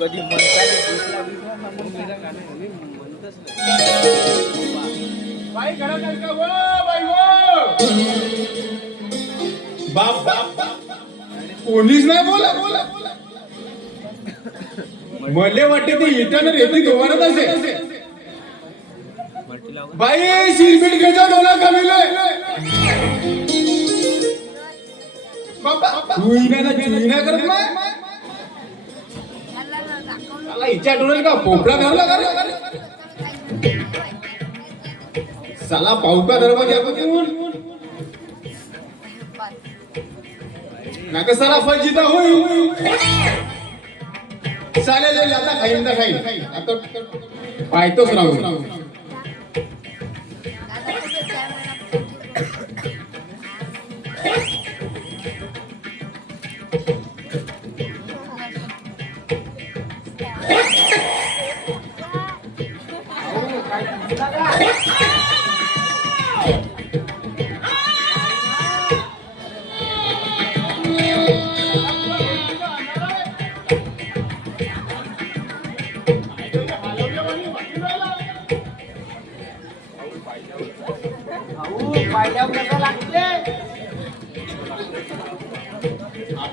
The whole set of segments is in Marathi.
कधी म्हणता बाप कोणीच नाही बोला बोला. मले वाटते ते येताना रेती दोवारत असे. बाई सिरपीट घ्यायचा डोला कमीले. बाबा चुईना चुईना करत नाही? मला हिच्या डोळ्याला का पोपडा घालला का साला पावका धर्म दरवाजा बघून नाका साला फजिता होई चालेल आता खाईन तर खाईन. आता पाहतोच राहू.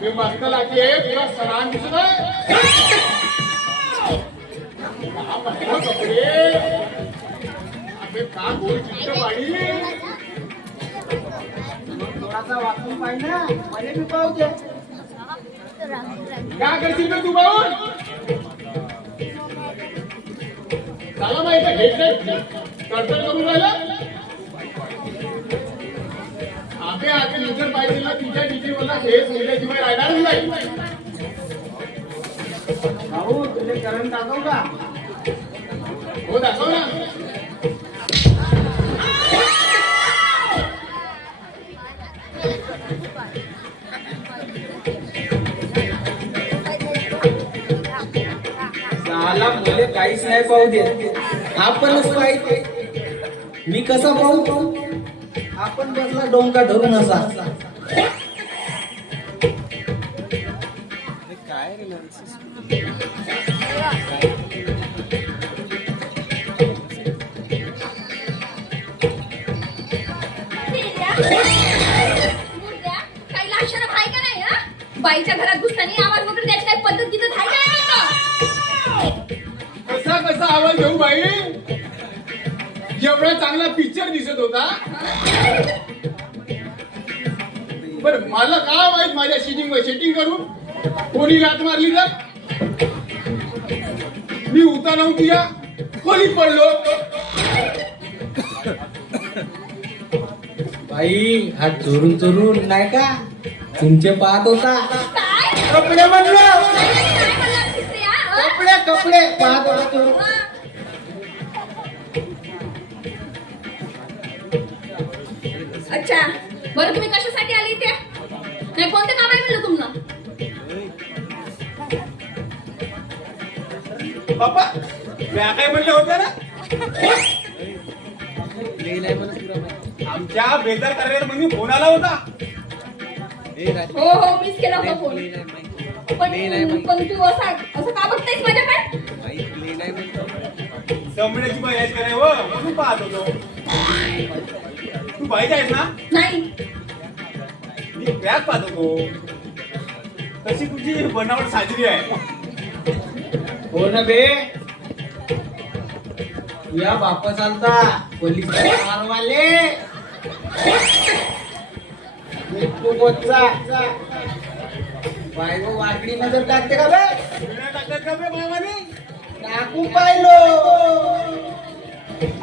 आपे मस्त लागली तुला सरान दिसत आहे कपडे का गोल थोडासा वाचून पाहिजे ना. पाहू दे काय करशील तू माहिती आहे तडतड करून राहिला? आपे नाही. भाऊ करंट दाखव का? हो दाखव ना. मुले काहीच नाही पाहू दे आपणच पाहिजे मी कसा पाहू? आपण बसला डोंका धरून असा. एवढा चांगला पिक्चर दिसत होता. बर मला काय माहीत माझ्या शिटिंग शेटिंग करून कोणी लात मारली तर? मी उता नव्हती या. खोलीत पडलो? बाई हा चोरून चोरून नाही का? तुमचे पाहत होता? कपडे म्हणलं? कपडे कपडे. पाहत होता चोरून. अच्छा. बरं तुम्ही कशासाठी आली इथे? नाही कोणते काम आहे म्हणलं तुम्हाला? बाप्पा म्या काय म्हणलं होतं ना? आमच्या फोन आला होता. हो हो मीच केला होता फोन पण पण तू असा असं का बघतायस माझ्याकडे? चमड्याची बाई आहेस का नाही व म्हणून पाहत होतो. आहेस ना? नाही. मी बॅग पाहत होतो तशी तुझी बनावट साजरी आहे. हो ना बे. या बाप चालता पोलीस मारवाले बायको वाकडी नजर टाकते का बे? टाकतात का बे मामाने? टाकू पाहिलो.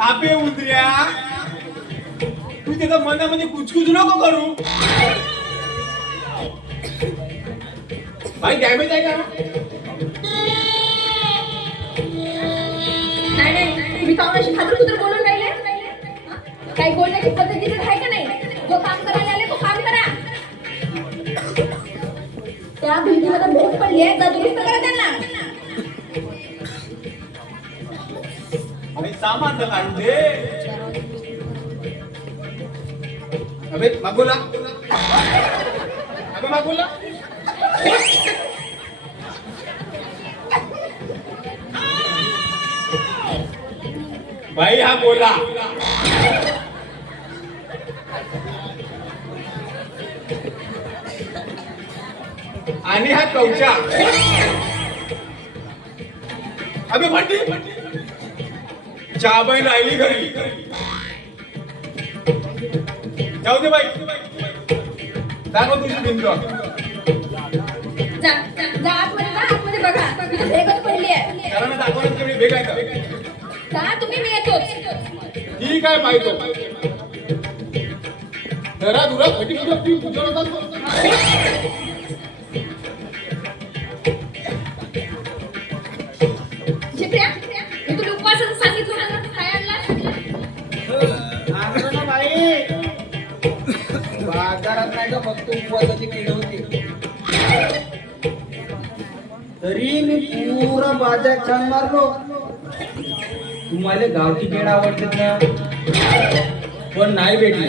आपे उतर्या तू त्याचं मनामध्ये कुचकुच नको करू. भाई डॅमेज आहे का नाही नाही मी कामाशी खातर कुत्र बोलून राहिले? हा? काही बोलण्याची पद्धती तर आहे का नाही? जो काम करायला आले तो काम करा. त्या भिंतीमध्ये बोट पडली आहे तर दुरुस्त करा त्यांना. सामान तर काढून दे. अबे मागूला. अबे भाई हा बोला. आणि हा कवचा. अबे भंडी. चाबाई राहिली घरी. जाऊ दे बाई. दाखव तुझी भिंत जा जा जा आतमध्ये जा आतमध्ये बघा. इथे भेगच पडली आहे. कारण दाखवण्यात तेवढी भेग आहे का? जा तुम्ही मी ठीक आहे पाहिजे? घरा दुरा फटी फटी मी पुरा बाजार छान मारलो. तुम्हाला गावठी केळ आवडते ना पण नाही भेटली.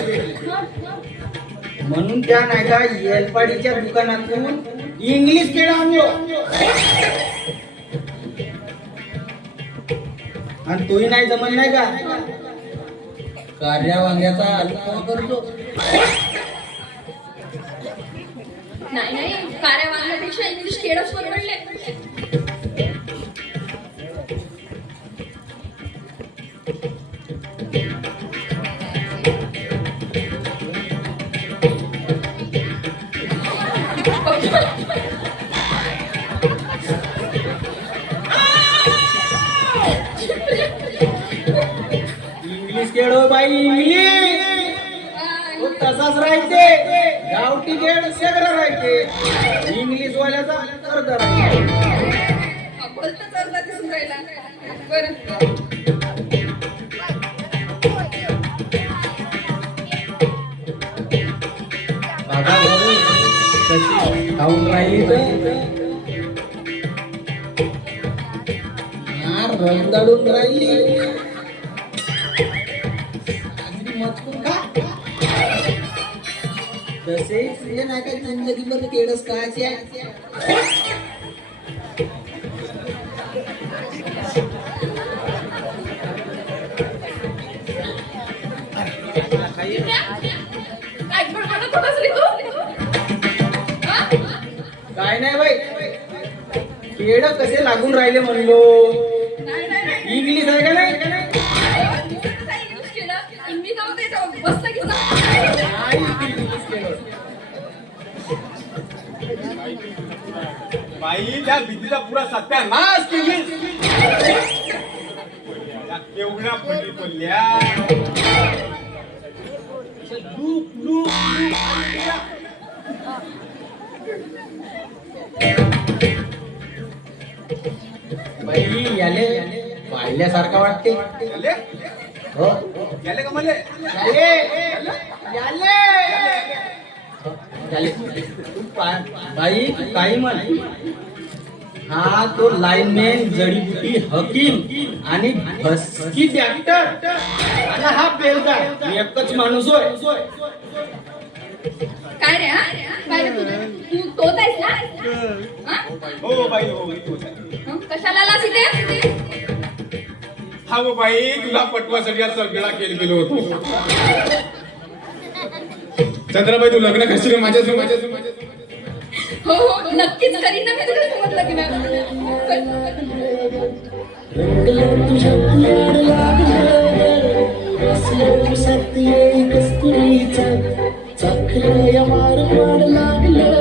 म्हणून त्या नाही का येलपाडीच्या दुकानातून इंग्लिश केळ आणलो. आणि तोही नाही जमल नाही का? कार्या वांग्याचा हलवा करतो. नाही नाही काऱ्या वांग्यापेक्षा इंग्लिश केळच परवडले इंग्लिश तो तसाच राहते गावठी केळ सेगरा राहते इंग्लिश वाल्याचा अर्ध राहते राहिला. खाऊन राहिली तर. राहिली. हे नाही केळस खायचे काय? काय नाही बाई. केळ कसे लागून राहिले म्हणलो? बाई त्या भीतीचा पुरा सत्यानाश केली केवढ्या पडली पडल्या. लूप लूप बाई याले पाहिल्यासारखा वाटते याले? हो? याले का मले? याले! याले? याले! तू पा- बाई काही म्हण. हा तो लाईनमॅन जडीबुटी हकीम आणि भस्की डॉक्टर आणि हा बेलदार एकच माणूस होय काय रे हा? काय रे तुझं तू तोच आहेस ना हा? हो बाई हो इथं होता. हं? कशाला आलास इथे हा गो बाई तुला पटवासाठी आज सगळा केल गेलो होतो चंद्राबाई तू लग्न करशील माझ्या माझ्या माझ्या हो, हो हो नक्कीच करीन ना मी तुला समजलं की मॅम. सत्य मार मार लागलं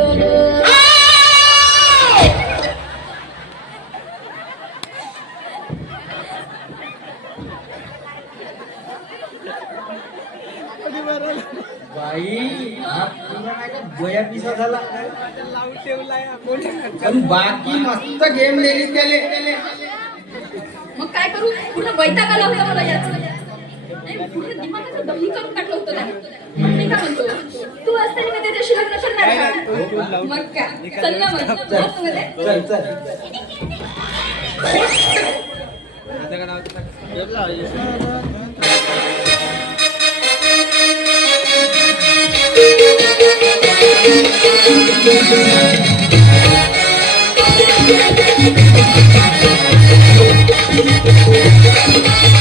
बाई हा पुरा नाही का गोया पिसा झाला पण बाकी मस्त गेम लिहिली त्याले मग काय करू? पूर्ण वैताग आला होता मला याचं. पूर्ण दिमागाचं दही करून टाकलं होतं त्याने. मग मी काय म्हणतो? तू असताना मी त्याच्याशी लग्न करणार का? मग काय? चल ना मग. बसमध्ये. चल चल. Thank हो